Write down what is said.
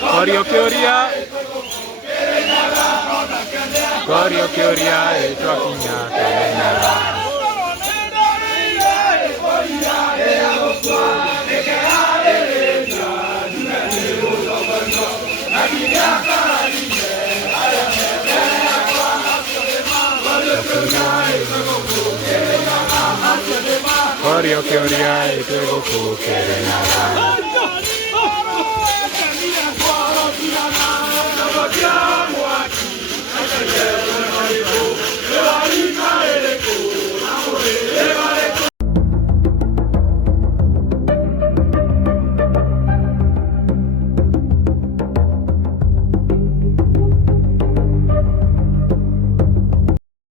Corio que oria. Corio que oria e tua quinha que Corio que oria e tu goku que